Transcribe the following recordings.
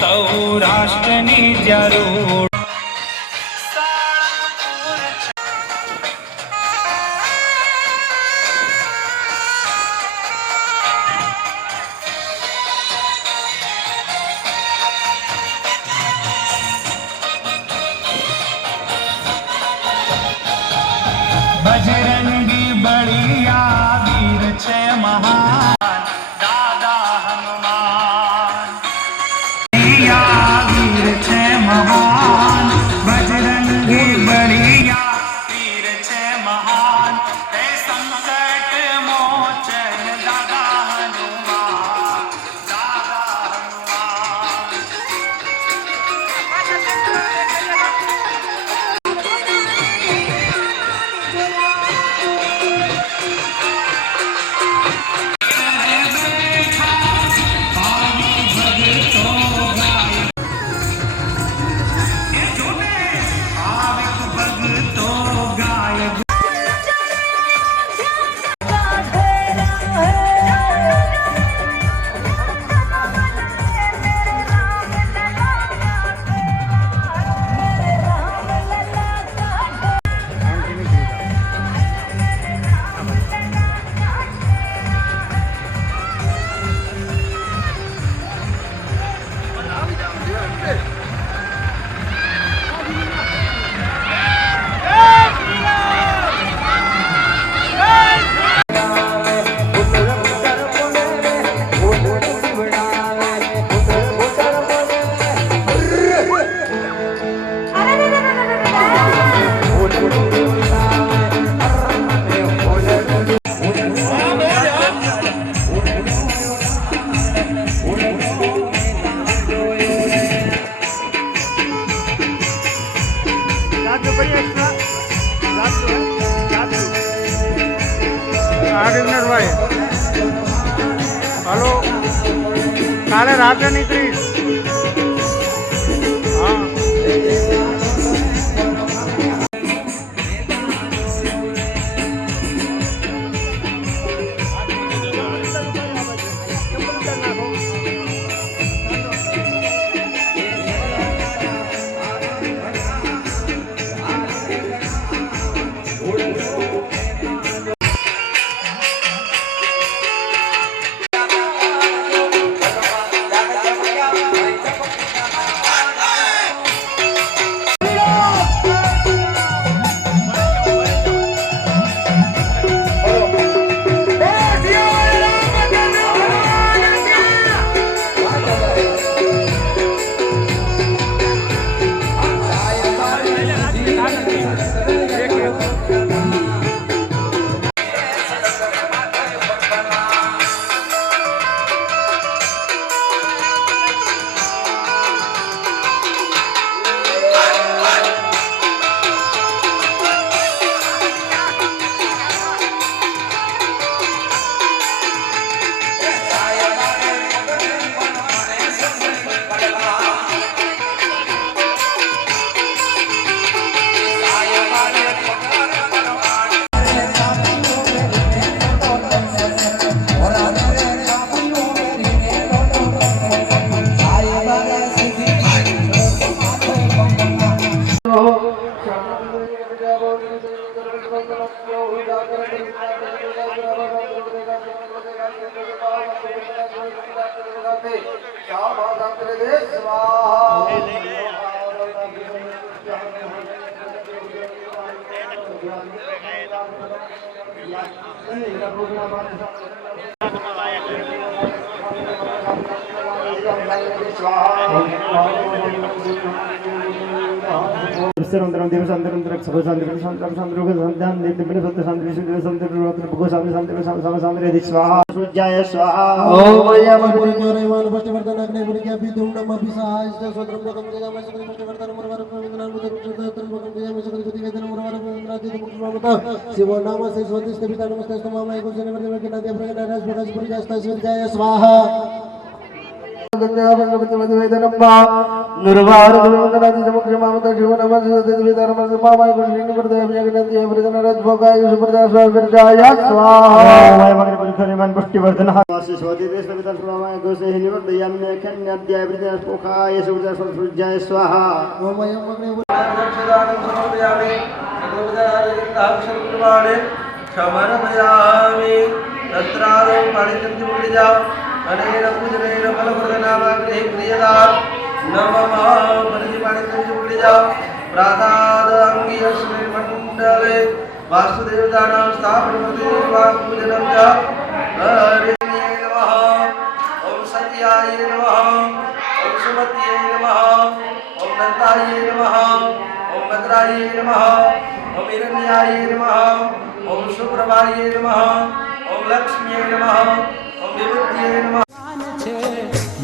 સૌરાષ્ટ્રની જરૂર બજરંગી બળિયા વીર છે મહાન દાદા હનુમાન વીર છે મહાન બજરંગી બળિયા વીર છે મહાન હે સંકટ મોચન દાદા હનુમાન हेलो काले रात निकली हाँ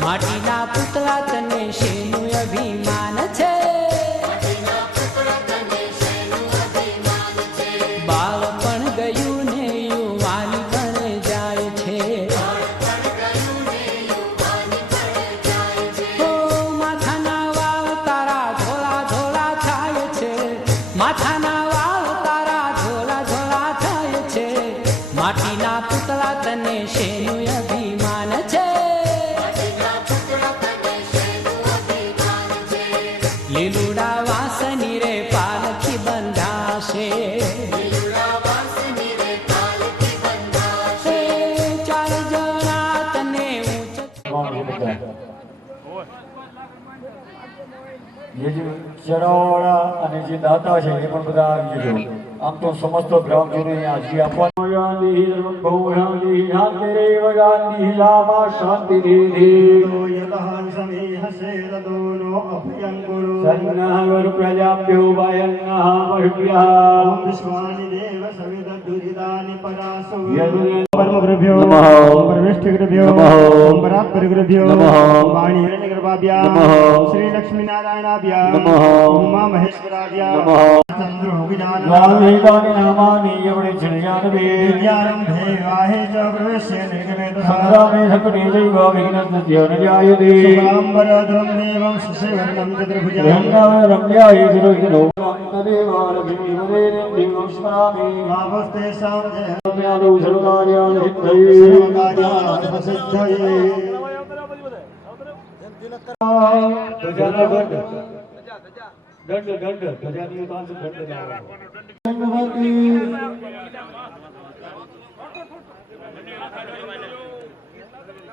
માટીના પુતળા તને શેનું અભિમાન છે બાળપણ ગયું ને યુવાની પણ જાય છે હો માથાના વાળ તારા ધોળા ધોળા થાય છે માથાના વાળ તારા ધોળા ધોળા થાય છે માટીના પુતળા તને શેનું અભિમાન છે લીલુડા વાસની રે પાલખી બંધાશે ચાર જણા તને જે ચડાવવાળા અને જે દાતા છે એ પણ બધા આવી જજો આમ તો સમસ્ત ગ્રામજનોને હાજરી આપવાની પ્રજાભ્યો श्री लक्ष्मी नारायणाभ्या उमा महेश्वराभ्या चंद्र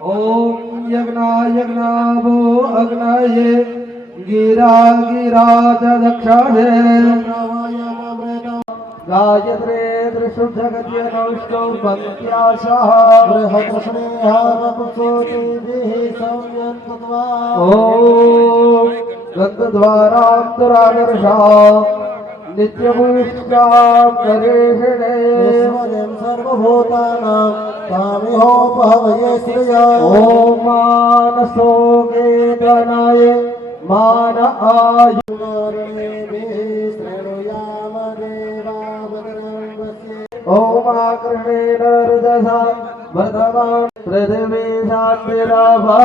ओम यज्ञाभो अग्नाय गिरा गिराज दक्षाणे गायत्रे त्रिशुद्ध गत्य नौष्टौ भक्त्याशाः बृहत्स्नेहावपुसोतिभिः संयन्तत्वा ओम गन्धद्वारान्तरादर्शा नित्यपुष्टां करेषणे ईश्वरं सर्वभूतानां कामिहोपहवये श्रिया ॐ मानसो वेदनाय मान आयु श्रेणुयाम देवा भद्रं वस्य ओमाकृष्णेन हृदसा वर्धमान् पृथिवी शान्तिराभा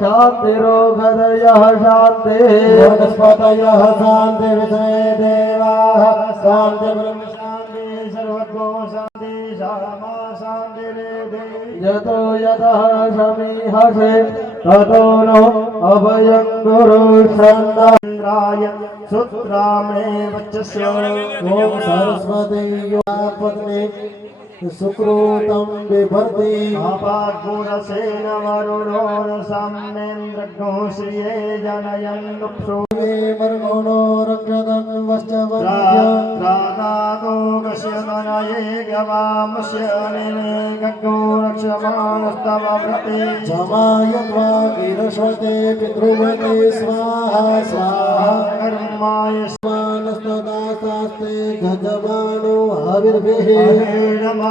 शान्तिरोगदयः शान्तिः वनस्पतयः शान्तिविषये देवाः शान्तिब्रह्म शान्ति सर्वतो शान्ति शामा शान्तिरेधे यतो यतः समीहसे ततो नो अभयं गुरुशन्नाय सूत्रामणे वच्चस्य ॐ सरस्वती पत्नी सुकृतं बिभर्ति आपाद्गुणसेन वरुणो साम्येन्द्रघ्नो श्रिये जनयन् नुप्सो मे वर्गुणो रक्षदन् वश्चवर्ग्रादातो कस्य मनये गवामस्य निमेघो रक्षमाणस्तव व्रते जमायत्वा गिरश्वते पितृवते स्वाहा स्वाहा कर्माय स्वानस्तदास्ते गजमानो हविर्भिः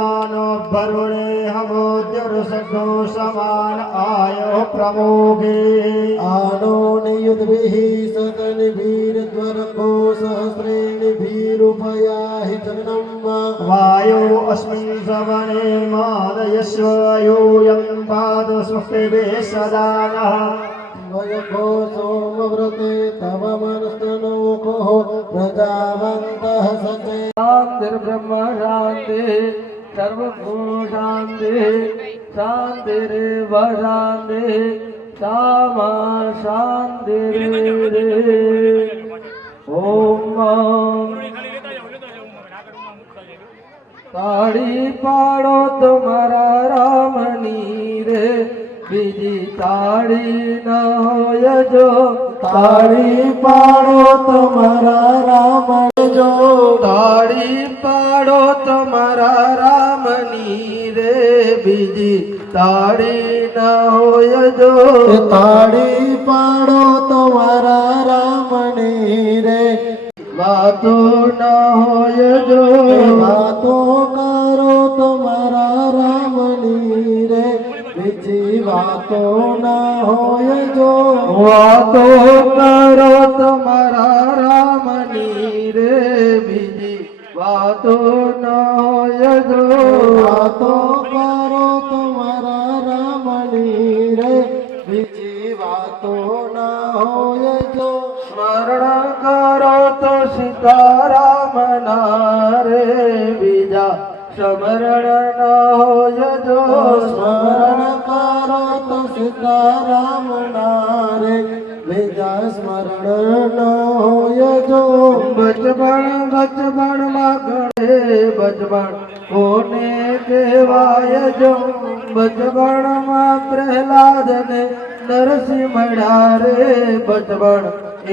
मानो वरुणे हमोद्युर्सघो समान आयो प्रमोघे आनो नियुद्भिः सतनिभिर्द्वरको सहस्रेणिभिरुपयाहि चरणं वायो अस्मिन् सवने मादयस्व यूयं पादस्वस्तिभिः सदा नः वयको सोमव्रते तव मनस्तनोको प्रजावन्तः सचे शान्तिर्ब्रह्म शान्तिः सर्वभूत शान्तिः शान्तिरेव शान्तिः सामा शान्तिरेव ॐ ताड़ी पाड़ो तुम्हारा रामनी रे बीजी ताड़ी न हो जो ताड़ी पाड़ो तुम्हारा राम जो ताड़ी पाड़ो तुम्हारा रामनी रे बीजी ताड़ी न हो जो ताड़ी पाड़ो तुम्हारा रामणी रे बातो न हो जो बातों करो तुम्हारा रामणी रे बिजी बातों न हो जो बातो करो तुम्हारा रामनी रे बीजी बातो न हो जो बातों करो तुम्हारा रामणी रे बिजी बातों न हो जो स्मरण करो तो सीताराम नारे बीजा स्मरण न हो जो स्मरण करो तो सीताराम नारे बेजा स्मरण न हो जो बचपन बचपन मगणे बचपन होने के वाय जो बचपन में प्रहलाद ने नरसिंह रे बचपन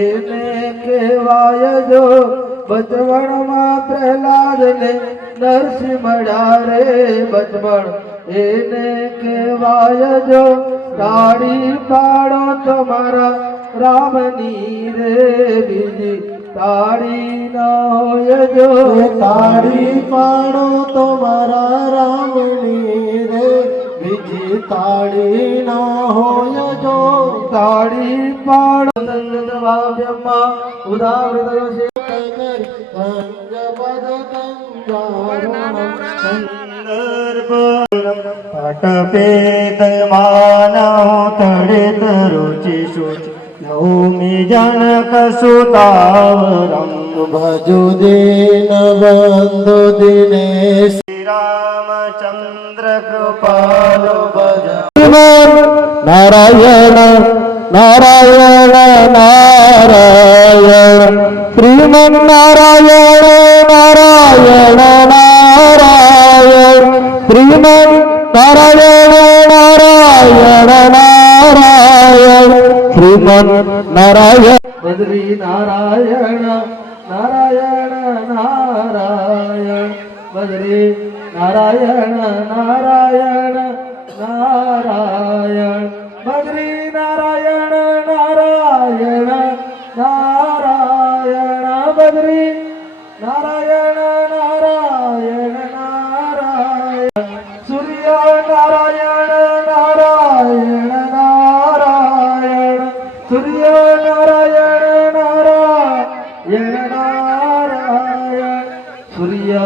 एने के वाय जो बचपन में प्रहलाद ने नरसिंह रे बचपन एने के वाय जो ताड़ी पाड़ो तुम्हारा रामनी रे बीजी ताड़ी न हो जो ताड़ी पाड़ो तुम्हारा रामणी रे बिजी ताड़ी न हो जो ताड़ी पाड़ो नंदवाव्यम्मा उदावृतयोषे पटपेदमानौ तडित रुचि शुचि नौमि जनकसुतावरं भजो दीनबन्धु दिनेश श्रीरामचन्द्र कृपालो भज नारायण नारायण नारायण श्रीमन्नारायण नारायण नारायण श्रीमन्नारायण नारायण नारायण श्रीमन्नारायण बद्री नारायण नारायण नारायण बद्री नारायण नारायण नारायण बद्री नारायण नारायण नारायण बद्री નારાયણ નારાયણ નારાયણ સૂર્ય નારાયણ નારાયણ નારાયણ સૂર્ય નારાયણ નારાયણ નારાયણ સૂર્ય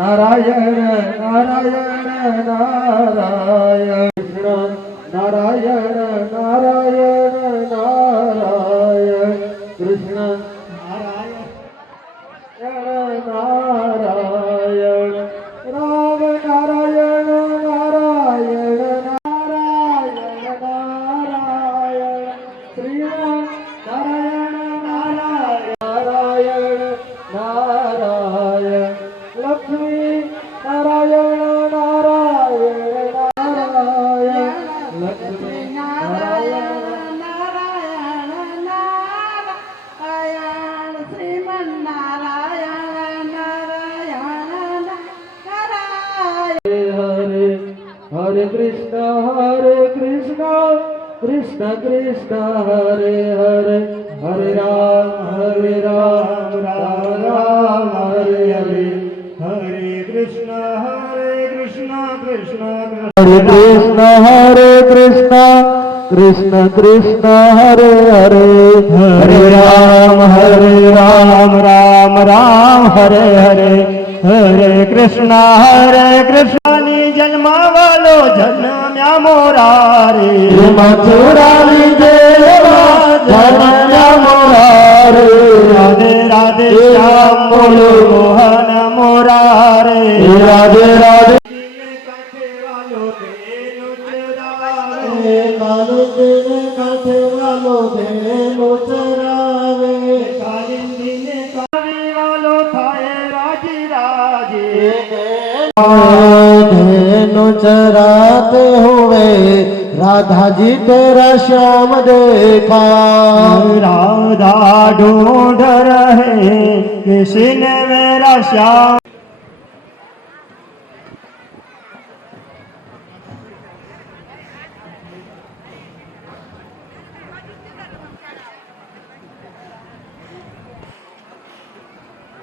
નારાયણ નારાયણ નારાયણ કૃષ્ણ નારાયણ નારાયણ નારાયણ કૃષ્ણ નારાયણ રામ નારાયણ નારાયણ નારાયણ નારાયણ શ્રી નારાયણ નારાયણ નારાયણ લક્ષ્મી નારાયણ નારાયણ નારાયણ લક્ષ્મી નારાયણ हरे कृष्ण कृष्ण कृष्ण हरे हरे हरे राम राम राम हरे हरे हरे कृष्ण कृष्ण कृष्ण हरे कृष्ण कृष्ण कृष्ण हरे हरे हरे राम राम राम हरे हरे हरे कृष्ण जन्म वालो जन्म्या मोरारे मथुरानी देवा जन्म्या मोरारे राधे राधे श्याम बोलो मोहन मोरारे राधे राधे काठे वालो धेनु चरावे कालिंदी वालो थाए राजी राजे धेनु चराते हुए राधा जी तेरा श्याम देखा राधा ढूंढ रहे किसने मेरा श्याम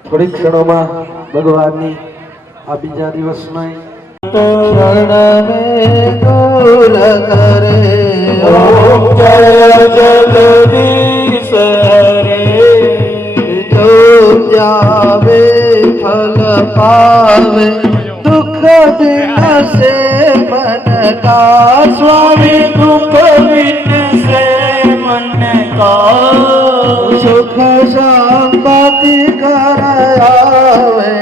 થોડી ક્ષણોમાં ભગવાનની આ બીજા દિવસમાં शरण में दूर करे ओम जय जगदीश हरे जो जावे फल पावे दुख दिन से मन का स्वामी दुख दिन से मन का सुख संपत्ति कर आवे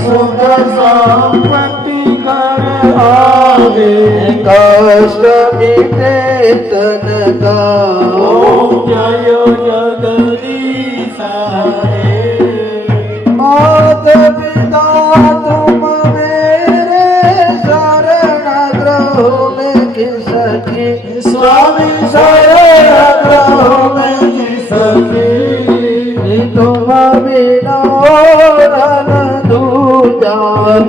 सुख संपत्ति कर आवे कष्ट मिटे तन का ओम जय जगदीश हरे मात पिता तुम मेरे शरण ग्रह में किसकी स्वामी शरण ग्रह में किसकी तुम बिना रन दूजा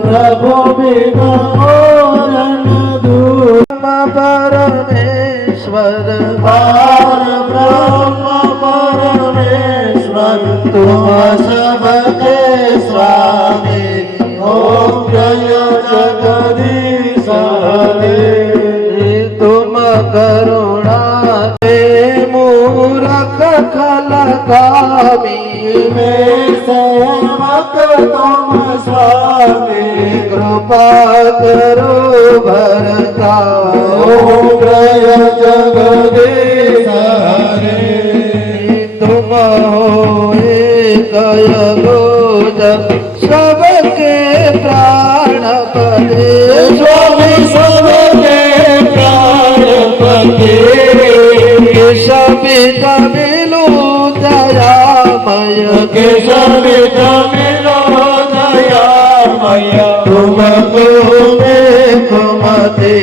प्रभु बिना रन दूजा परमेश्वर पार ब्रह्म परमेश्वर तुम सबके स्वामी ओम जय जगदीश हरे तुम करुणा के मूरख खलकामी में सेवक तुम स्वामी कृपा करो भरता ओम जय जगदीश हरे तुम हो एक योज सबके प्राणपति स्वामी सबके प्राणपति सबित मिलो दयामय के सबित मिलो दयामय तुम देखो मते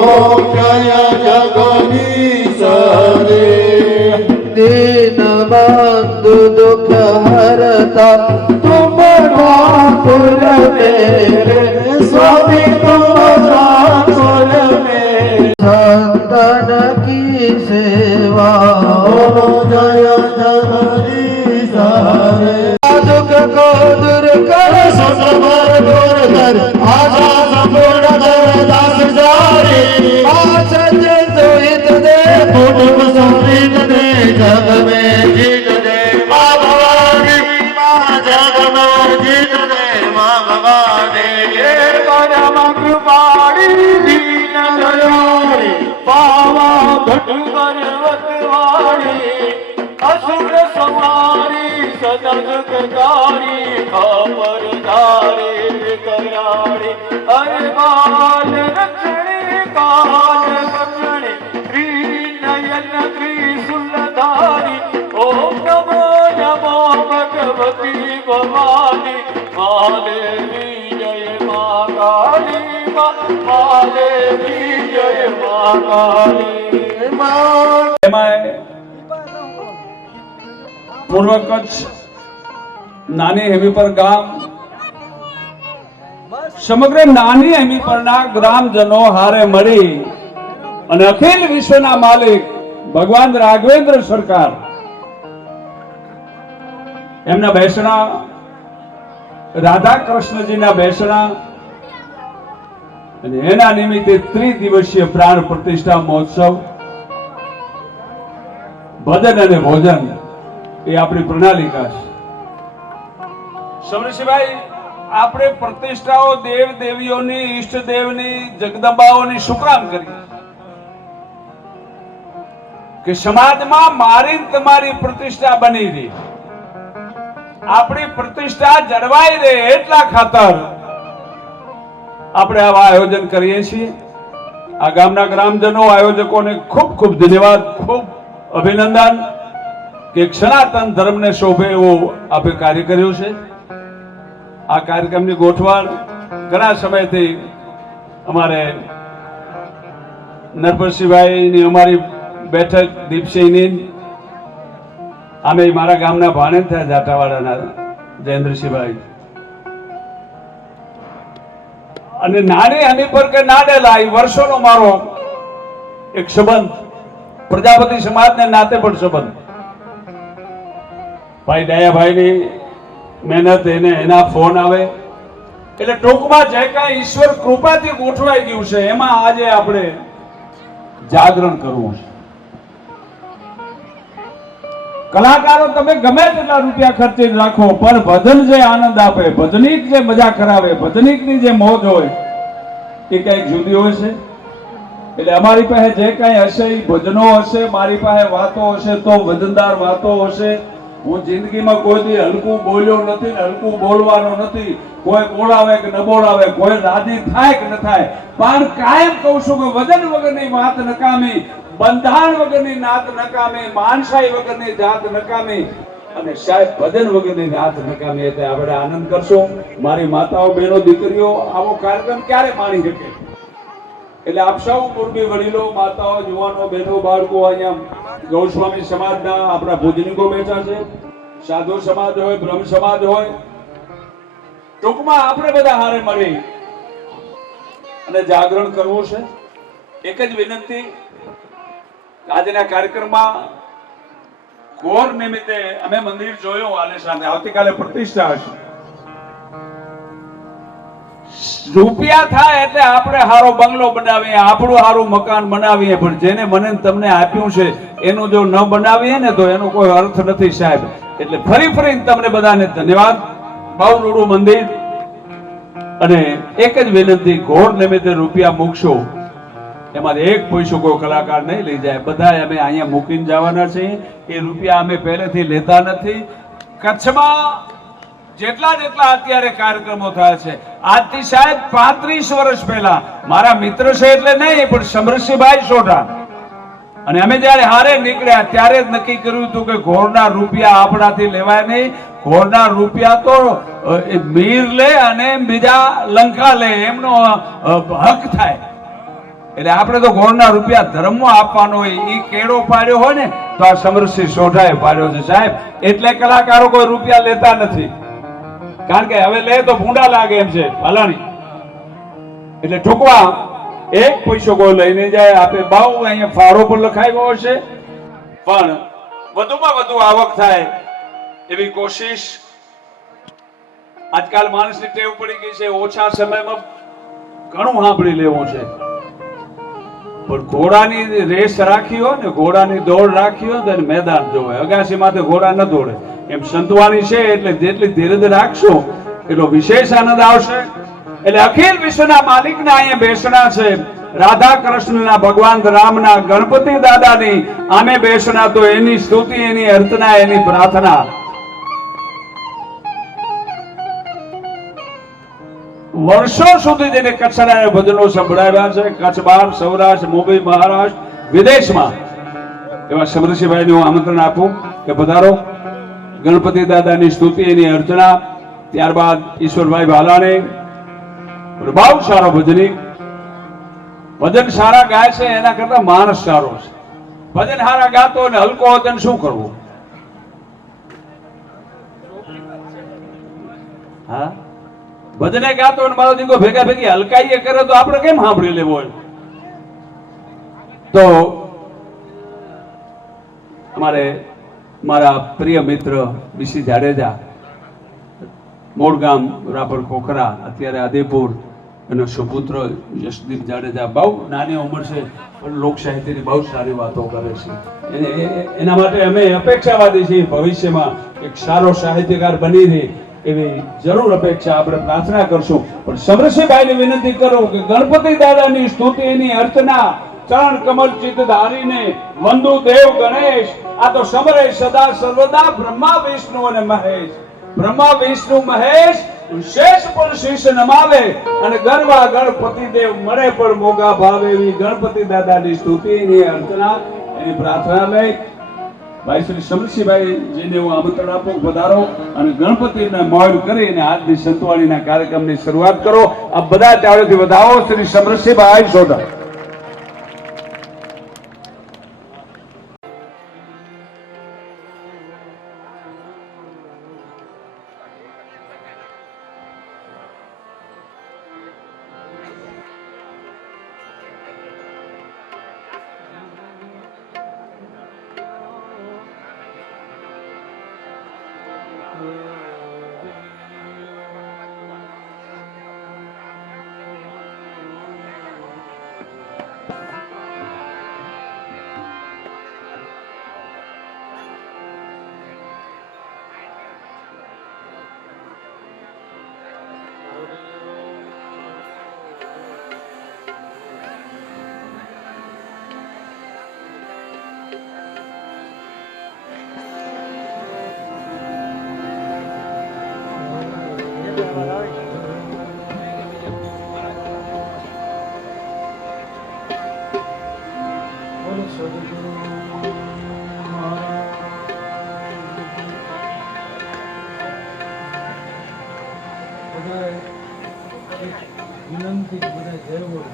ओम जय जगदीश हरे दीन बंधु दुख हरता तुम ठाकुर मेरे स्वामी तुम ठाकुर मेरे संतन की सेवा ओम जय जगदीश हरे दुख को दूर મહાદેવ પરમ કૃપાળી દીન દયાળી પાવા ઘટ પર્વત વાળી અસુર સવારી સદા જગદારી ખબર ધારી કયાળી અરે બાલ રક્ષણી કાલ રક્ષણી ત્રિનયન ત્રિશુલધારી ઓમ નમો નમો ભગવતી ભવાની મહાદેવી જય મા કાળી મહાદેવી જય મા કાળી એમાં પૂર્વ કચ્છ નાની હેમીપર ગામ સમગ્ર નાની હેમીપરના ગ્રામજનો હારે મળી અને અખિલ વિશ્વના માલિક ભગવાન રાઘવેન્દ્ર સરકાર એમના બેસણા રાધા કૃષ્ણજીના બેસણા અને એના નિમિત્તે ત્રિદિવસીય પ્રાણ પ્રતિષ્ઠા મહોત્સવ ભજન અને ભોજન એ આપણી પ્રણાલિકા છે. સમરેશભાઈ, આપણે પ્રતિષ્ઠાઓ દેવ દેવીઓની, ઈષ્ટ દેવની, જગદંબાઓની શું કામ કરીએ? કે સમાજમાં મારી તમારી પ્રતિષ્ઠા બની રહી, આપણી પ્રતિષ્ઠા જળવાઈ રહે એટલા ખાતર આપણે આવા આયોજન કરીએ છીએ. આ ગામના ગ્રામજનો, આયોજકોને ખૂબ ખૂબ ધન્યવાદ, ખૂબ અભિનંદન કે સનાતન ધર્મને શોભે એવો આપણે કાર્ય કર્યું છે. આ કાર્યક્રમની ગોઠવણ ઘણા સમયથી અમારે નરપતસિંહભાઈની અમારી બેઠક, દીપસિંહની, અમે મારા ગામના ભાણેજ થયા જાટાવાડાના જયેન્દ્રસિંહભાઈ, અને નાની હમી પર કે નાડેલા એ વર્ષોનો મારો એક સંબંધ, પ્રજાપતિ સમાજને નાતે પણ સંબંધ. ભાઈ દયાભાઈની મહેનત, એને એના ફોન આવે એટલે ટૂંકમાં જે કાંઈ ઈશ્વર કૃપાથી ગોઠવાઈ ગયું છે એમાં આજે આપણે જાગરણ કરવું છે. કલાકારો તમે ગમે તેટલા રૂપિયા ખર્ચી રાખો, પણ ભજન જે આનંદ આપે, ભજનીક જે મજા કરાવે, ભજનીકની જે મોજ હોય એ કઈક જુદી હોય છે. એટલે અમારી પાસે જે કઈ હશે એ ભજનો હશે, મારી પાસે વાતો હશે તો વજનદાર વાતો હશે. હું જિંદગીમાં કોઈ દી હલકું બોલ્યો નથી ને હલકું બોલવાનો નથી. કોઈ બોલાવે કે ન બોલાવે, કોઈ રાજી થાય કે ન થાય, પણ કાયમ કહું છું કે વજન વગરની વાત નકામી, બંધાણ વગરની નાત નકામી, માનસાઈ વગરની જાત નકામી, અને સાહેબ ભજન વગરની નાત નકામી. એટલે આપણે આનંદ કરશું. મારી માતાઓ, બહેનો, દીકરીઓ આવો કાર્યક્રમ ક્યારે માણી શકે? એટલે આપ સૌ પૂર્વી વડીલો, માતાઓ, યુવાનો, બહેનો, બાળકો, અહીંયા ગૌસ્વામી સમાજના આપણા ભોજનિકો બેઠા છે, સાધુ સમાજ હોય, બ્રહ્મ સમાજ હોય, ટૂંકમાં આપણે બધા હારે મળી અને જાગરણ કરવું છે. એક જ વિનંતી, આજના કાર્યક્રમમાં ઘોર નિમિત્તે અમે મંદિર જોયું આલેશાને, આવતીકાલે પ્રતિષ્ઠા હશે. રૂપિયા થાય એટલે આપણે હારો બંગલો બનાવીએ, આપણું હારું મકાન બનાવીએ, પણ જેને મને તમને આપ્યું છે એનું જો ન બનાવીએ ને તો એનો કોઈ અર્થ નથી સાહેબ. એટલે ફરી તમને બધાને ધન્યવાદ. બહુ રૂડું મંદિર, અને એક જ વિનંતી, ઘોર નિમિત્તે રૂપિયા મૂકશો એમાં એક પૈસો કોઈ કલાકાર નહીં લઈ જાય. બધા અમે અહીંયા મૂકીને જવાના છે. એ રૂપિયા અમે પહેલેથી લેતા નથી. કચ્છમાં જેટલા અત્યારે કાર્યક્રમો થયા છે, આજથી સાહેબ 35 વર્ષ પહેલા મારા મિત્ર છે એટલે નહીં, પણ સમરસિંહભાઈ સોઢા અને અમે જયારે હારે નીકળ્યા ત્યારે જ નક્કી કર્યું હતું કે ઘોરના રૂપિયા આપણાથી લેવાય નહીં. ઘોરના રૂપિયા તો મીર લે અને બીજા લંકા લે, એમનો હક થાય. એટલે આપણે તો ઘોરના રૂપિયા ધર્મમાં આપવાનો હોય. એ કેળો પાડ્યો હોય ને તો આ સમરસિંહ સોઢાએ પાડ્યો છે સાહેબ. એટલે કલાકારો કોઈ રૂપિયા લેતા નથી, કારણ કે હવે લે તો ભૂંડા લાગે એમ છે ભલાણી. એટલે ટૂંકમાં એક પૈસો કોઈ લઈને જાય. આપે બહુ અહીંયા ફાળો પણ લખાયો હશે, પણ વધુમાં વધુ આવક થાય એવી કોશિશ. આજકાલ માણસની ટેવ પડી ગઈ છે ઓછા સમયમાં ઘણું સાંભળી લેવું છે, પણ ઘોડાની રેસ રાખી હોય ને, ઘોડાની દોડ રાખી હોય તો મેદાન જોવે. અગાસી માથે ઘોડા ન દોડે. એમ સંતવાણી છે, એટલે જેટલી ધીરે રાખશો એટલો વિશેષ આનંદ આવશે. એટલે અખિલ વિશ્વના માલિકના અહીંયા બેસણા છે, રાધા કૃષ્ણના, ભગવાન રામના, ગણપતિ દાદાની આમે બેસણા. તો એની સ્તુતિ, એની અર્ચના, એની પ્રાર્થના વર્ષો સુધી જેને કચ્છના ભજનો સંભળાવ્યા છે, કચ્છ બહાર, સૌરાષ્ટ્ર, મુંબઈ, મહારાષ્ટ્ર, વિદેશમાં, એવા સમરસિંહભાઈને હું આમંત્રણ આપું કે પધારો. ગણપતિ દાદાની સ્તુતિ, એની અર્ચના, ત્યારબાદ ઈશ્વરભાઈ ભાલાણી બહુ સારો ભજની. ભજન સારા ગાય છે એના કરતા માણસ સારો છે. ભજન સારા ગાતો અને હલકો હતો ને શું કરવું? હા, ભજને ગાતો અને મારો દીકરો ભેગા ભેગી હલકાઈએ કરે તો આપણે કેમ સાંભળી લેવો હોય? તો અમારે મારા પ્રિય મિત્ર બીસી જાડેજા, મૂળ ગામ રાપર ખોખરા, અત્યારે આદિપુર, અને સુપુત્ર યશદીપ જાડેજા, બહુ નાની ઉંમર છે પણ લોક સાહિત્યની બહુ સારી વાતો કરે છે. એના માટે અમે અપેક્ષાવાદી છીએ ભવિષ્યમાં એક સારો સાહિત્યકાર બની રહે એવી જરૂર અપેક્ષા, આપણે પ્રાર્થના કરશું. પણ સમરસિંહભાઈને વિનંતી કરું કે ગણપતિ દાદાની સ્તુતિ, એની અર્ચના, ચરણ કમલ ચિત્ત ધારીને વંદુ દેવ ગણેશ. આ તો સમરે સદા સર્વદા બ્રહ્મા વિષ્ણુ અને મહેશ. બ્રહ્મા વિષ્ણુ મહેશ શેષ પણ શીશ નમાવે, અને ગરવા ગણપતિ દેવ મળે પણ મોગા ભાવે. એવી ગણપતિ દાદાની સ્તુતિ, એની અર્ચના, એની પ્રાર્થના લઈ ભાઈ શ્રી સમરસિંહભાઈ જેને હું આમંત્રણ આપું, પધારો અને ગણપતિને મોડ કરીને આજની સંતવાણીના કાર્યક્રમની શરૂઆત કરો. આ બધા ચારેથી વધાવો શ્રી સમરસિંહભાઈ સોઢા. વિનંતી બધા જય બોલો.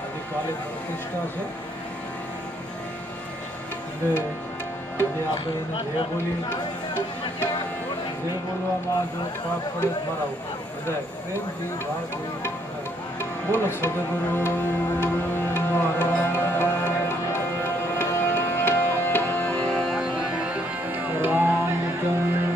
આજે કાલે પ્રતિષ્ઠા છે એટલે આજે આપણે એને જય બોલી. જય બોલવામાં જો પાપ પડે મારા બધા પ્રેમથી ભાવથી બોલો સદગુરુ મહારાજ રામચંદ્ર.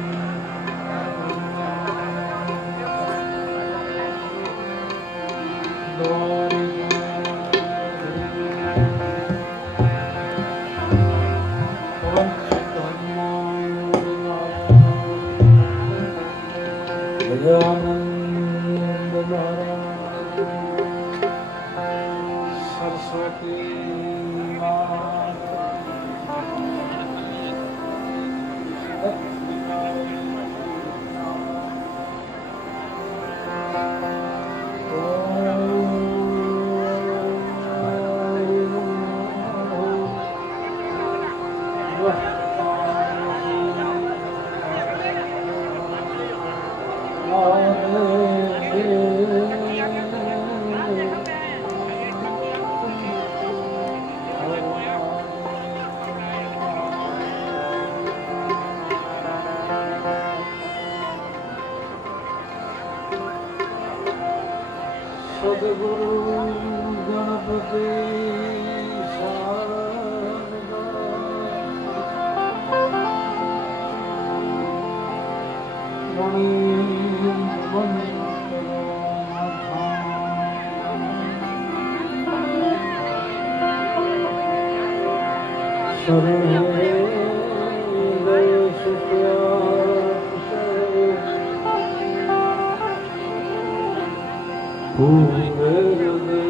સદગુરુ ગણપતિ શરણે પૂરે હૃદય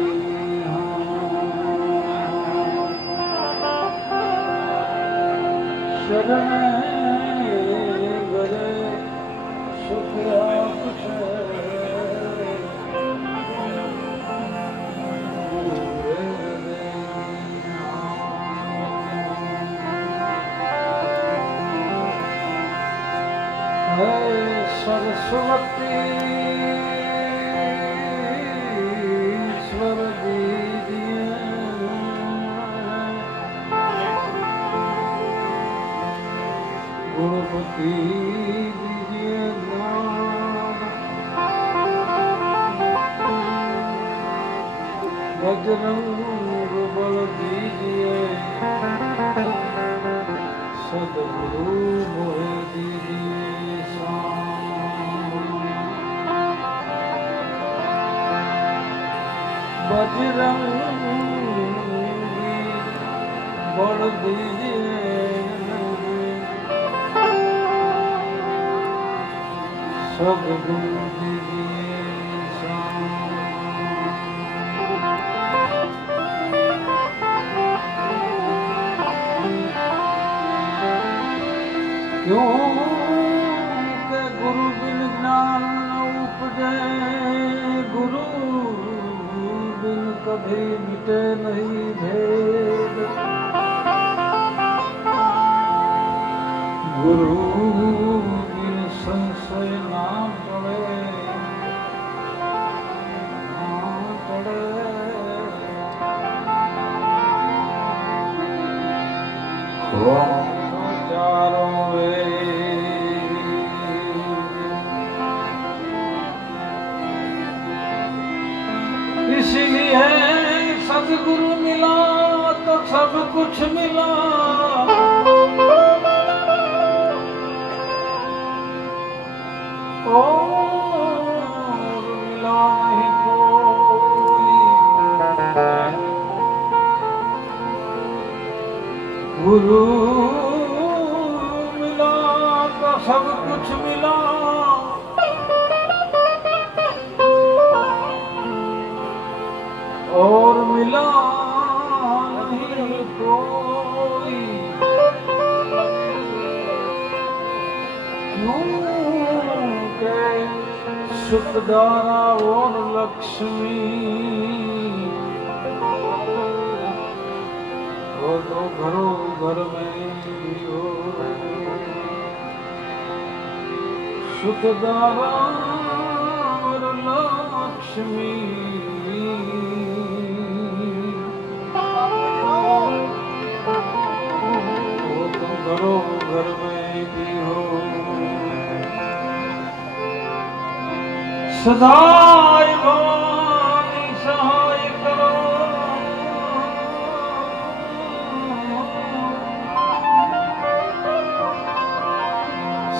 શરણે ગરે સુખ આપશે સરસ્વતી ઈશ્વર દીદીએ ગુરુપતિ દીદીએ જ્ઞાન બજરંગ બળ દીદીએ સદગુરુ મોહ દીદીએ બજરંગી બળ દીજીએ સદગુરુ દીજીએ क्यों के गुरु बिन ज्ञान न उपजे गुरु बिन कभी मिटे नहीं भेद गुरु बिन संशय ना पड़े चारों इसीलिए सदगुरु मिला तो सब कुछ मिला और मिला नहीं कोई गुरु मिला तो सब कुछ मिला और मिला नहीं कोई क्योंकि सुखदारा और लक्ष्मी वो तो घरों घर में हो सुखदारा और लक्ष्मी घरो घर में भी हो सदाई भवानी सहाय करो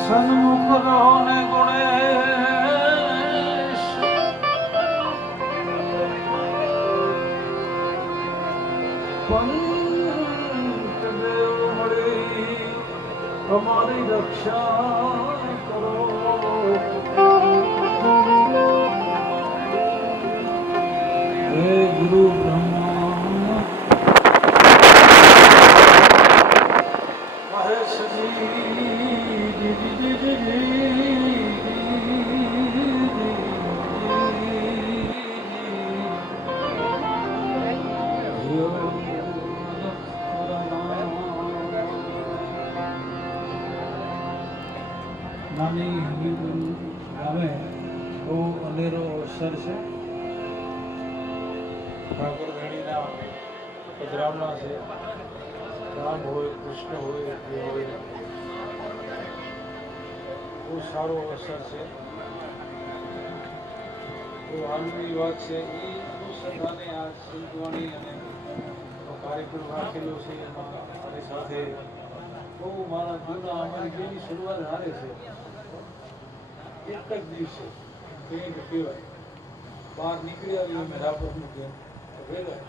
सन्मुख रहो ने गुणेश हमारी रक्षा करो हे गुरु ब्रह्मा महेश जी નાની ગામે બહુ અનેરો અવસર છે ઠાકોર ધણીના પધરામણા છે રામ હોય કૃષ્ણ હોય જે હોય બહુ સારો અવસર છે તો હાલની વાત છે એ અનુસંધાને આ સંતવાણી અને કાર્યક્રમ રાખેલો છે એમાં મારી સાથે બહુ મારા જૂના અમારી બેની શરૂઆત હારે છે એક જ દિવસે પેન્ટ કહેવાય બહાર નીકળ્યા અમે રાપરનું કે ભેગા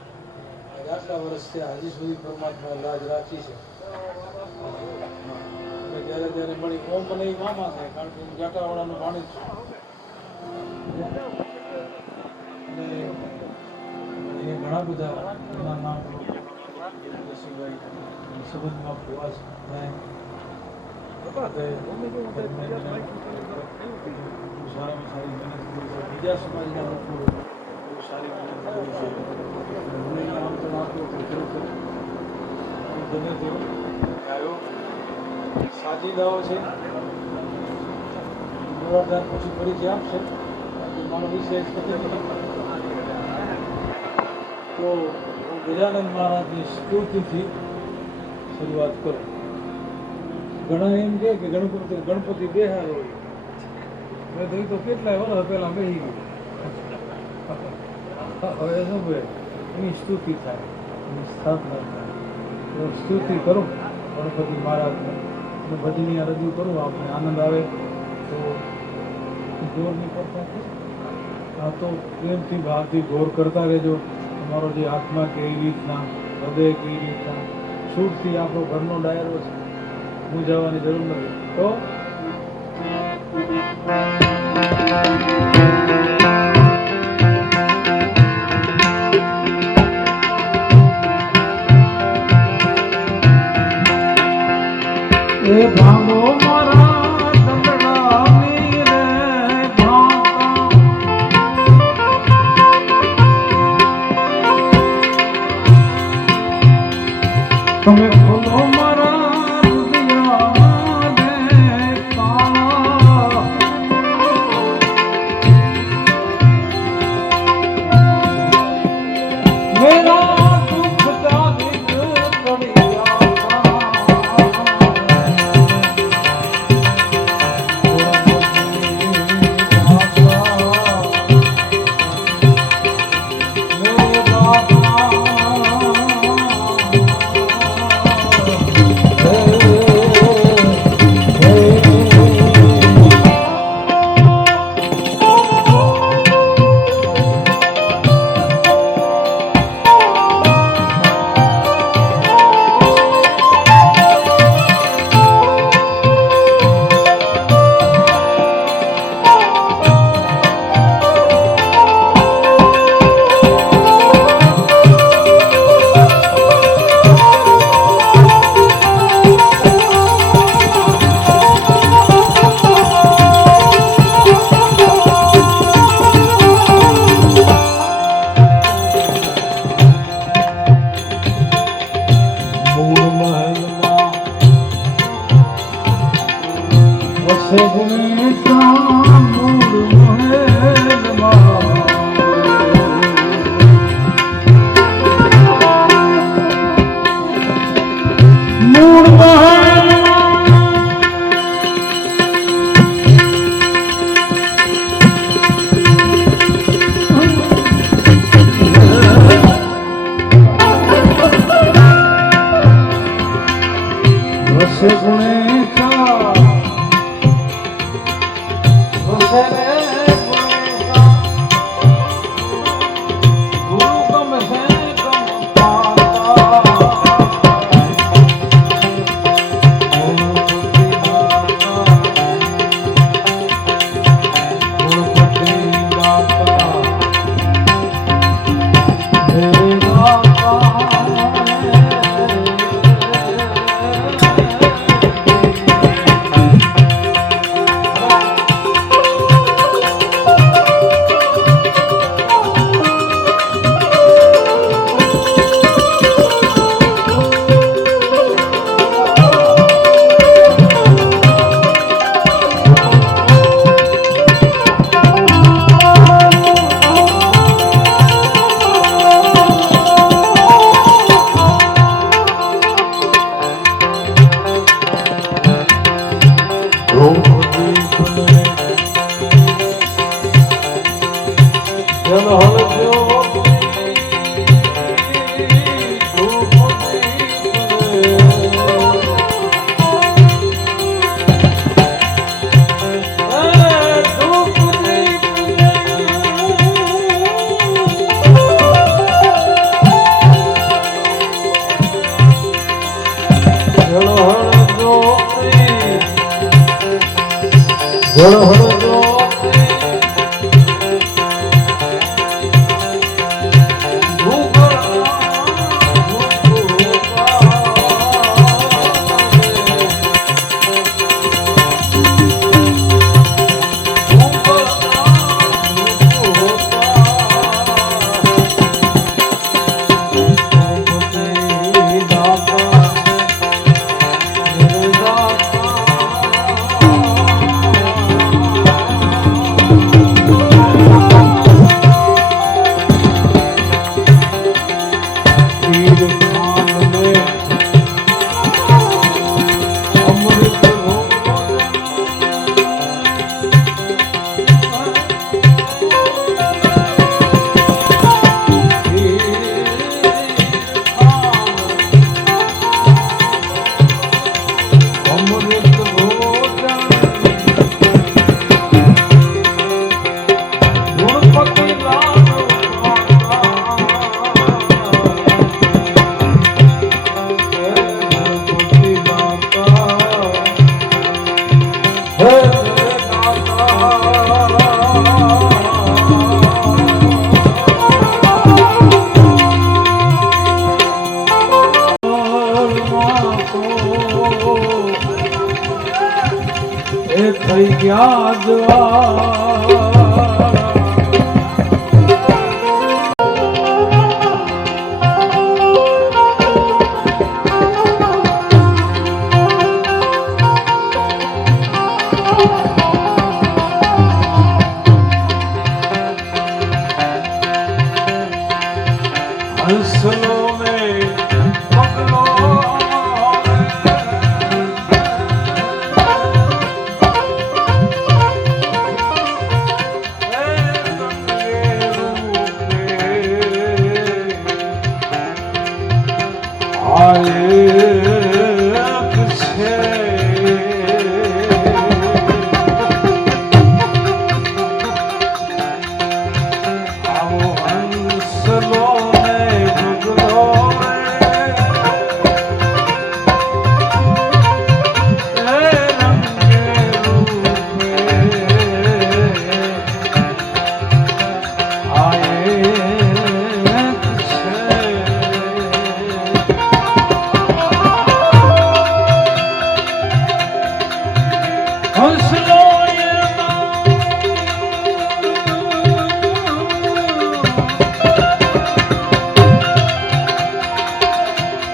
આટલા વર્ષ થયા હજી સુધી પરમાત્મા લાજ રાખી છે જ્યારે જ્યારે મળી ઓમ મને એ મામા થાય કારણ કે હું જાટાવાળાનું માણસ છું અહીંયા ઘણા બધા એના નામ રસીભાઈ સંબંધમાં પ્રવાસ થાય સારામાં સારી મહેનત કરી છે. બીજા સમાજના લોકો બહુ સારી મહેનત કરી છે. મને આમ તો વાંચો કે ખરેખર બને તેવો આવ્યો સાચી દવાઓ છે. જોરદાર પછી પરિચય આપશે. મારો વિષય તો હું ગજાનંદ મહારાજની સ્તુતિથી શરૂઆત કરું. ઘણા એમ કહે કે ગણપતિ બેહાર હોય. મેં તો એ તો કેટલાય વર્ષ પહેલા બેસી ગયું. હવે શું કહે એની સ્તુતિ થાય, એની સ્થાપના થાય. તો સ્તુતિ કરું ગણપતિ મહારાજને અને ભજની રજૂ કરું. આપણે આનંદ આવે તો ગોર નહીં કરતા. આ તો પ્રેમથી ભાવથી ગોર કરતા રહેજો. તમારો જે આત્મા કેવી રીતના, હૃદય કેવી રીતના, છૂટથી આપણો ઘરનો ડાયરો છે, મૂંઝાવાની જરૂર નથી. તો એ ભાંગો મારા દંડડાની રે ભાંગા, તમે ખોલો મારા હૃદયને તાળા. મેરા દુઃખ કા દિલ કડિયા યાદવા હંસલો ને પગલો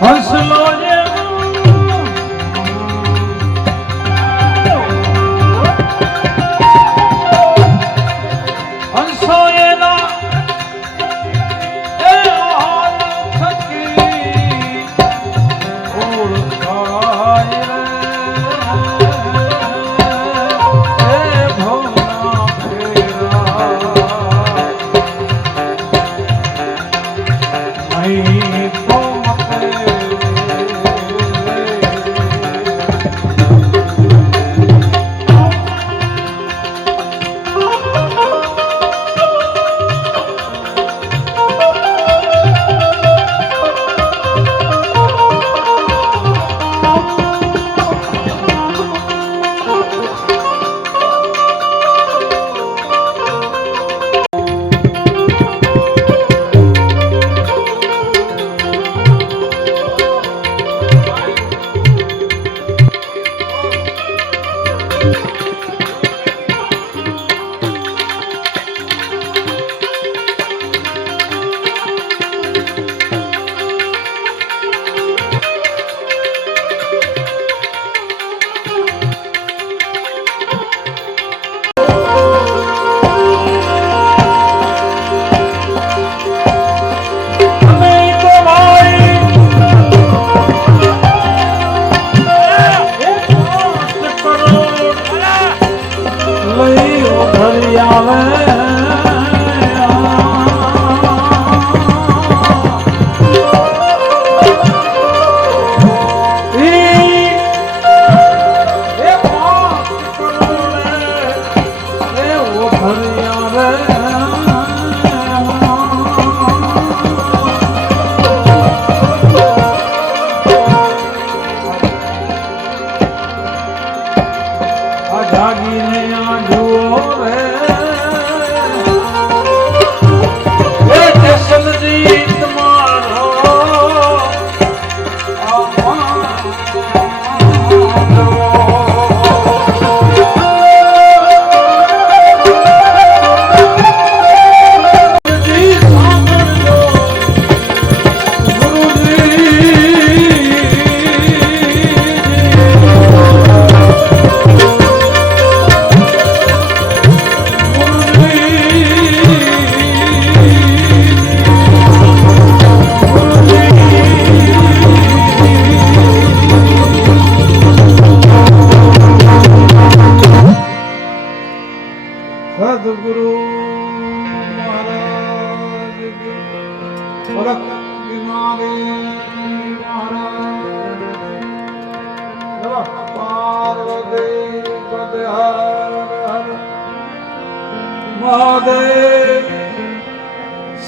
હંસલો હંસો એના એ હાલ થકી ઓળખાય રે એ ભવના ફેરા અહીં તો સદગુરુ મહારાજ ભગત મહારાજ પાર્વતી પદે હર હર મહાદેવ.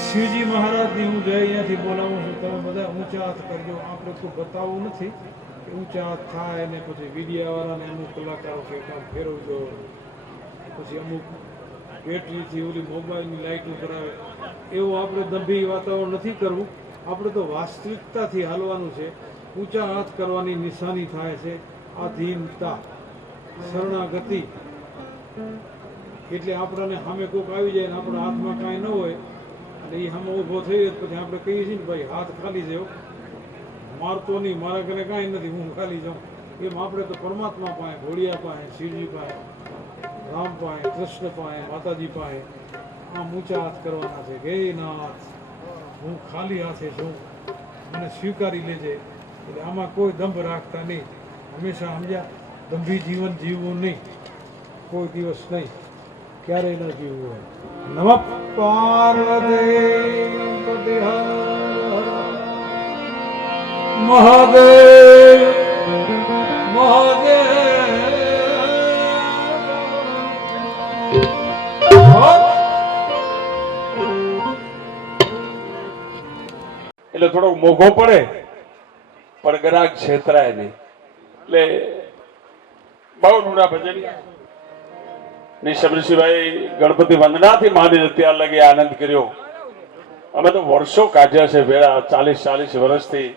શિવજી મહારાજની હું જય અહીંયાથી બોલાવું છું. તમે બધા ઊંચા હાથ કરજો. આપણે તો બતાવવું નથી કે ઊંચા હાથ થાય ને પછી મીડિયાવાળાને અમુક કલાકારો કે કામ ફેરવજો, પછી અમુક બેટરીથી ઓલી મોબાઈલની લાઇટો કરાવે, એવું આપણે દંભી વાતાવરણ નથી કરવું. આપણે તો વાસ્તવિકતાથી હાલવાનું છે. ઊંચા હાથ કરવાની નિશાની થાય છે આધીનતા, શરણાગતિ, એટલે આપણને સામે કોઈક આવી જાય ને આપણા હાથમાં કાંઈ ન હોય અને એ સામે ઊભો થઈ ગયો પછી આપણે કહીએ છીએ ને ભાઈ હાથ ખાલી જાઓ, મારતો નહીં, મારા ઘરે કાંઈ નથી, હું ખાલી જાઉં. એમ આપણે તો પરમાત્મા પાસે, ઘોડિયા પાસે, શિવજી પાસે, રામ પાસે, કૃષ્ણ પાસે, માતાજી પાસે આમ ઊંચા હાથ કરવાના છે કે હે નાથ, હું ખાલી હાથે છું, મને સ્વીકારી લેજે. એટલે આમાં કોઈ દંભ રાખતા નહીં, હંમેશા સમજ્યા, દંભી જીવન જીવવું નહીં, કોઈ દિવસ નહીં, ક્યારેય ન જીવવું હોય. નમઃ પાર્વતી પતે હર મહાદેવ મહાદેવ. એટલે થોડો મોઘો પડે પણ ગ્રાહક છેતરાય નહીં. એટલે બહુ રૂડા ભજનિયા ની શબરીશભાઈ ગણપતિ વંદનાથી માંડીને અત્યાર લગી આનંદ કર્યો. અમે તો વર્ષો કાઢ્યા છે ભેળા, 40 વર્ષથી.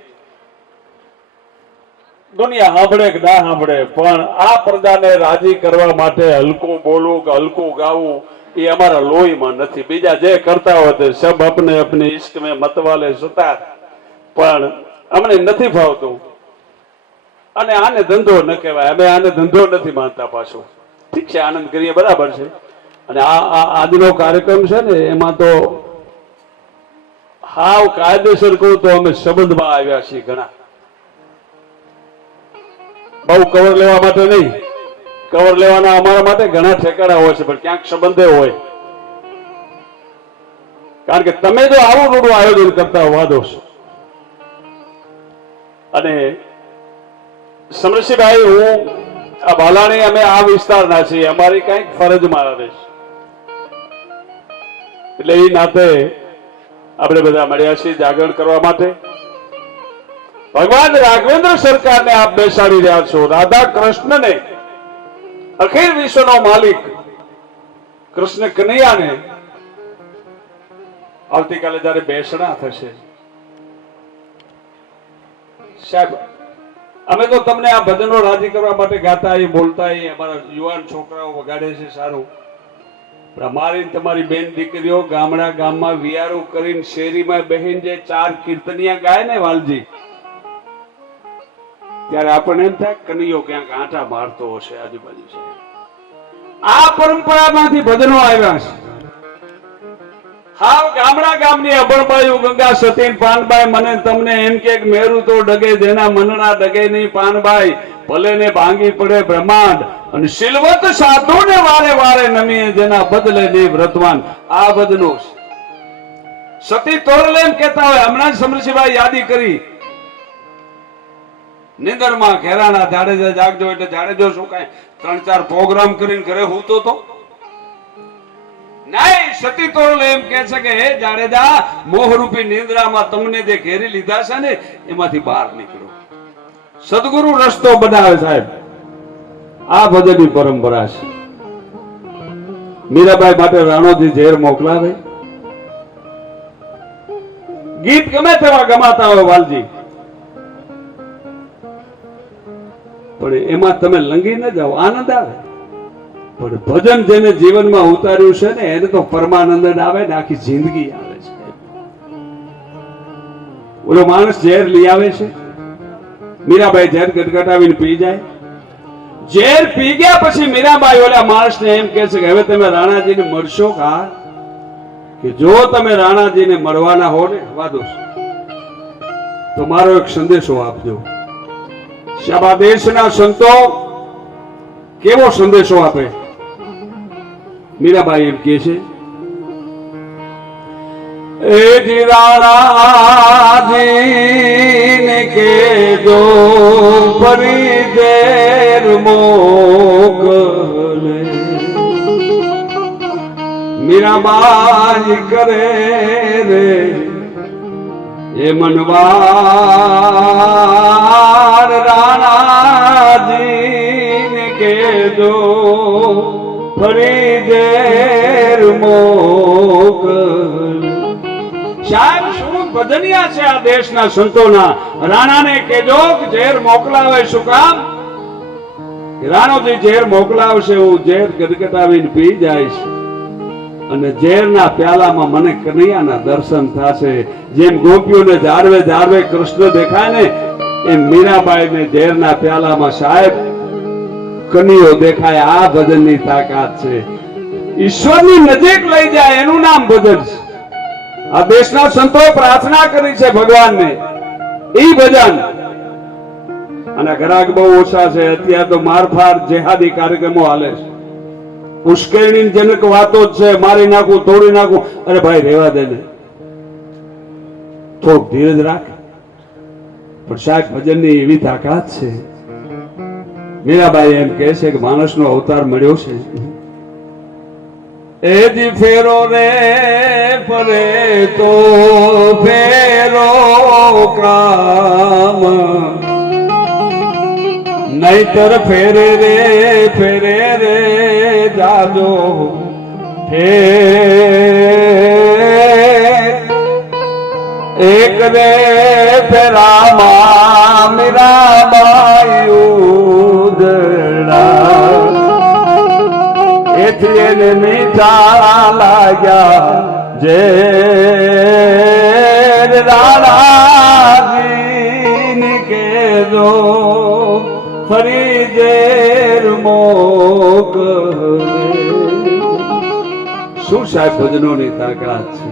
દુનિયા સાંભળે કે ના સાંભળે, પણ આ પડદાને રાજી કરવા માટે હલકું બોલવું કે હલકું ગાવું એ અમારા લોહીમાં નથી. બીજા જે કરતા હોય તે સબ અપને અપને ઇશ્ક મેં મતવાલે સુતા, પણ અમને નથી ફાવતું. અને આને ધંધો ન કહેવાય, અમે આને ધંધો નથી માનતા. પાછું ઠીક છે, આનંદ કરીએ બરાબર છે. અને આ આજનો કાર્યક્રમ છે ને એમાં તો હાવ કાયદેસર કહું તો અમે સંબંધમાં આવ્યા છીએ ઘણા. બહુ કવર લેવા માટે નહીં, કવર લેવાના અમારા માટે ઘણા ઠેકાણા હોય છે, પણ ક્યાંક સંબંધે હોય. કારણ કે તમે જો આવું રૂડું આયોજન કરતા હોવા દો. અને સમરસિંહભાઈ, હું આ ભાલાણી, અમે આ વિસ્તારના છીએ, અમારી કઈક ફરજમાં આવે છે. એટલે એ નાતે આપણે બધા મળ્યા છીએ જાગરણ કરવા માટે. ભગવાન રાઘવેન્દ્ર સરકારને આપ બેસાડી રહ્યા છો, રાધા કૃષ્ણને, અખિલ વિશ્વનો માલિક કૃષ્ણ કનૈયાને આવતીકાલે જયારે બેસણા થશે, સાહેબ અમે તો તમને આ ભજનો રાજી કરવા માટે ગાતા એ બોલતા એ અમારા યુવાન છોકરાઓ વગાડે છે સારું. પણ અમારી તમારી બેન દીકરીઓ ગામડા ગામમાં વિયારો કરીને શેરીમાં બહેન જે 4 કીર્તનિયા ગાય ને વાલજી, ત્યારે આપણને એમ થાય કનૈયો ક્યાંક આંટા મારતો હશે આજુબાજુ છે. આ પરંપરામાંથી ભજનો આવ્યા છે. હાવ ગામડા ગામની અબળબાયું ગંગા સતીન પાનબાઈ મને તમને એમ કે મેરું તો ડગે જેના મનના ડગે નહીં પાનબાઈ, ભલે ને ભાંગી પડે બ્રહ્માંડ અને સિલવત સાધુ ને વારે વારે નમીએ જેના બદલે નહીં વ્રતવાન. આ બધું સતી તોરલે એમ કહેતા હોય. હમણાં જ સમરસિંહભાઈ યાદી કરી, નિંદરમાં ઘેરાના જાડેજા જાગજો, એટલે જાડેજો શું કાંઈ 3-4 પ્રોગ્રામ કરીને ઘરે હૂતો તો નહીં. સતી તોરલે એમ કે છે કે હે જાડેજા, મોહરૂપી નિંદ્રામાં તમને જે ઘેરી લીધા છે ને એમાંથી બહાર નીકળો. સદગુરુ રસ્તો બનાવે સાહેબ. આ ભજનની પરંપરા છે. મીરાબાઈ માટે રાણોજી ઝેર મોકલાવે. ગીત ગમે તેવા ગમાતા હોય વાલજી, પણ એમાં તમે લંગી ન જાઓ, આનંદ આવે. પણ ભજન જેને જીવનમાં ઉતાર્યું છે ને એને તો પરમાનંદ આવે ને આખી જિંદગી આવે છે. ઓલો માણસ ઝેર લઈ આવે છે, મીરાબાઈ ઝેર ગટગટાવીને પી જાય. ઝેર પી ગયા પછી મીરાબાઈ ઓલા માણસને એમ કહે છે કે હવે તમે રાણાજીને મળશો કા? કે જો તમે રાણાજીને મળવાના હો ને વાદો તો મારો એક સંદેશો આપજો. શાબા દેશના સંતો કેવો સંદેશો આપે? મીરાબાઈ એમ કહે છે, એ રાણાજીને કેજો ફરી દેર મોકલે. મીરાબાઈ કરે રે એ મનવાર, રાણાજીને કેજો ફરી દેર મોકલે. સાહેબ શું ભજનિયા છે આ દેશના સંતોના. રાણાને કેજો ઝેર મોકલાવે શું કામ? રાણોજી ઝેર મોકલાવશે, હું ઝેર ગટગટાવીને પી જઈશ અને ઝેરના પ્યાલામાં મને કનૈયાના દર્શન થશે. જેમ ગોપીઓને જાળવે જાળવે કૃષ્ણ દેખાય ને એમ મીરાબાઈને ઝેરના પ્યાલામાં સાહેબ કનૈયો દેખાય. આ ભજનની તાકાત છે. ઈશ્વરની નજીક લઈ જાય એનું નામ ભજન છે. આ દેશના સંતોએ પ્રાર્થના કરી છે ભગવાનને, ઈ ભજન. અને ગ્રાહક બહુ ઓછા છે અત્યારે તો મારફાર જેહાદી કાર્યક્રમો હાલે છે. ઉશ્કેરણી જનક વાતો જ છે, મારી નાખું, તોડી નાખું. અરે ભાઈ રહેવા દે ને, થોડુંક ધીરજ રાખ. પણ સાહેબ ભજનની એવી તાકાત છે. મીરાબાઈ એમ કહે છે કે માણસનો અવતાર મળ્યો છે એ જી ફેરો રે પરે તો ફેરો કામ, નહીતર ફેરે રે જાજો એક રે ફેરામાં મીરાબાઈ ઉજળા, એથી એને મીઠા લાગ્યા જે રાણાજી કેજો ફરી ઝેર મોકલે. શું સાહેબ ભજનોની તાકાત છે.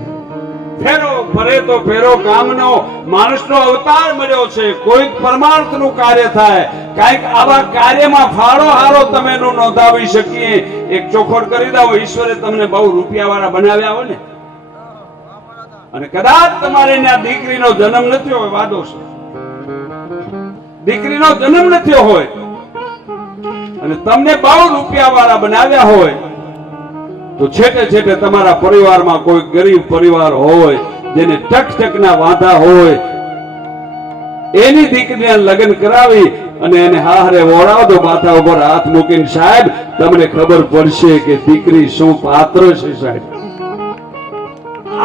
ફેરો ફરે તો ફેરો કામનો માણસનો અવતાર મળ્યો છે. કોઈક પરમાર્થનું કાર્ય થાય, કાંઈક આવા કાર્યમાં ફાળો હારો તમે નોંધાવી શકીએ. એક ચોખવટ કરી દો, ઈશ્વરે તમને બહુ રૂપિયા વાળા બનાવ્યા હોય ને, અને કદાચ તમારે ત્યાં દીકરીનો જન્મ ન થયો હોય, વાદો છે, દીકરીનો જન્મ ન થયો હોય અને તમને બહુ રૂપિયા વાળા બનાવ્યા હોય, તો છેટે છેટે તમારા પરિવારમાં કોઈ ગરીબ પરિવાર હોય જેને ટકટકના વાંધા હોય, એની દીકરીને લગ્ન કરાવી અને એને હારે ઓળાવ દો માથા ઉપર હાથ મૂકીને. સાહેબ તમને ખબર પડશે કે દીકરી શું પાત્ર છે. સાહેબ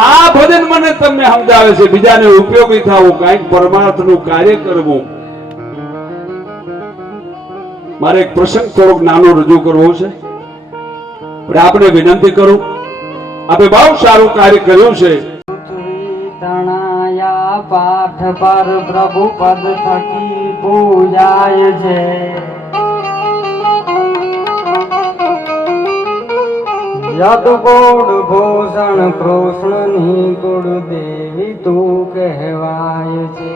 આ ભજન મને તમને સમજાવે છે બીજાને ઉપયોગી થવું, કઈક પરમાર્થનું કાર્ય કરવું. મારે એક પ્રસંગ થોડોક નાનો રજૂ કરવો છે, પણ આપણે વિનંતી કરું, આપણે બહુ સારું કાર્ય કર્યું છે. તણાયા પાઠ પર પ્રભુ પદ થકી પૂજાય છે. યદ ગોળ ભૂષણ કૃષ્ણની ગુણ દેવી તું કહેવાય છે.